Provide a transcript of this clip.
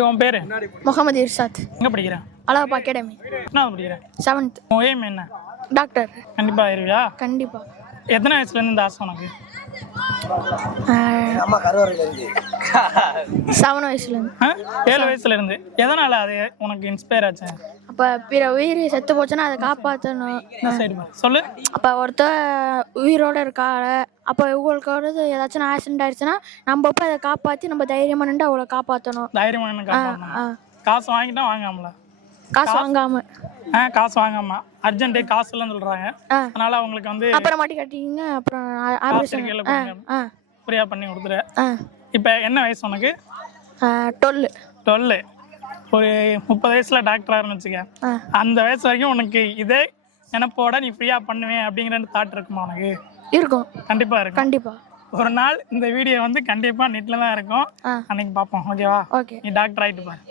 உன் பேரு? முகமது இர்ஷாத். எங்க படிக்கிற? அழகப்பா அகாடமி. என்ன படிக்கிற? 7th. உன் எய்ம் என்ன? டாக்டர். கண்டிப்பா ஆயிருவியா? கண்டிப்பா. எத்தனை வயசுல இருந்து இந்த ஆசை உனக்கு? 7 வயசுலேருந்து. 7 வயசுல இருந்து. எதனால அது உனக்கு இன்ஸ்பயர் ஆச்சு? அப்போ பிற உயிர் செத்து போச்சுன்னா அதை காப்பாற்றணும். சரி சொல்லு. அப்போ ஒருத்தர் உயிரோடு இருக்காள், அப்போ இவங்களுக்கு ஏதாச்சும் ஆக்சிடென்ட் ஆயிடுச்சுன்னா நம்ம போய் அதை காப்பாற்றி நம்ம தைரியமாக நின்று அவளை காப்பாற்றணும். தைரியமா என்ன காப்பாற்றணும்? காசு வாங்கிட்டா வாங்காமல? காசு வாங்காம. காசு வாங்காம அர்ஜென்ட் காசு இல்லைன்னு சொல்றாங்க. அதனால அவங்களுக்கு வந்து அப்புறமாட்டி கட்டிங்க. அப்புறம் ஃப்ரீயா பண்ணி கொடுத்துரு. இப்போ என்ன வயசு உனக்கு? 12. ஒரு 30 வயசுல டாக்டரா இருந்துச்சுக்க, அந்த வயசு வரைக்கும் உனக்கு இதே நினைப்போட நீ ஃப்ரீயா பண்ணுவேன் அப்படிங்கிற தாட் இருக்குமா உனக்கு? இருக்கும். கண்டிப்பா இருக்கும். கண்டிப்பா. ஒரு நாள் இந்த வீடியோ வந்து கண்டிப்பா நெட்ல தான் இருக்கும், அன்னைக்கு பார்ப்போம். ஓகேவா? ஓகே. நீ டாக்டர் ஆயிட்டு பாரு.